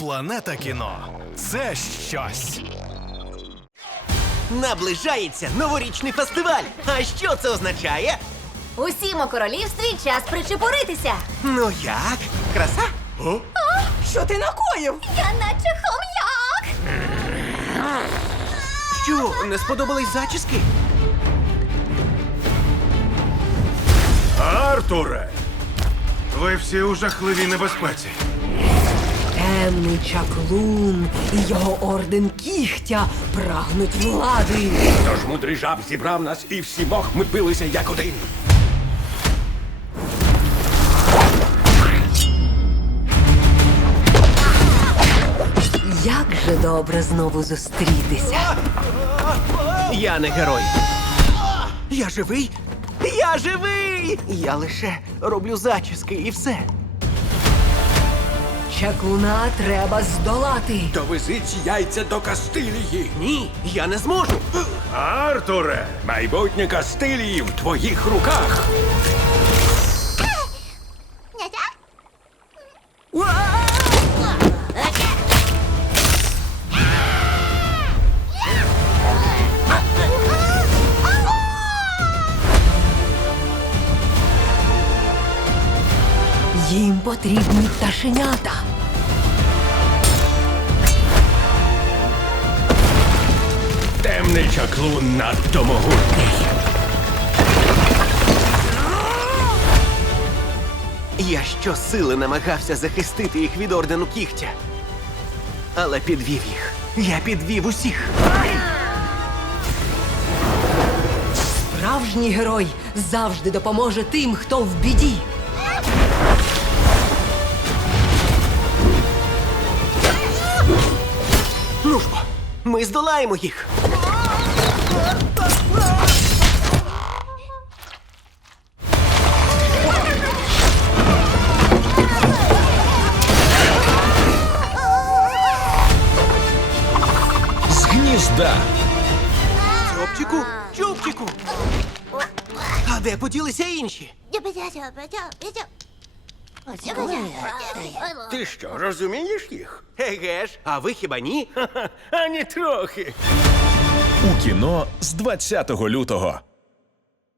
Планета кіно це щось. Наближається новорічний фестиваль. А що це означає? Усім у королівстві час причепуритися. Ну як? Краса? О? Що ти накоїв? Я наче хом'як. Що, не сподобались зачіски? Артуре! Ви всі у жахливій небезпеці. Темний чаклун і його орден кіхтя прагнуть влади. Тож мудрий жаб зібрав нас і всімох ми билися як один. Як же добре знову зустрітися. Я не герой. Я живий. Я живий. Я лише роблю зачіски і все. Чаклуна треба здолати. Довезіть яйця до Кастилії. Ні, я не зможу. Артуре, майбутнє Кастилії в твоїх руках. Їм потрібні пташенята. Темний чаклун надто могутній. Я щосили намагався захистити їх від ордену кігтя. Але підвів їх. Я підвів усіх. Справжній герой завжди допоможе тим, хто в біді. Ми здолаємо їх. З гнізда. Чопчику, чопчику. А де поділися інші? Ти що, розумієш їх? Еге ж, а ви хіба ні? Ані трохи. У кіно з 20 лютого.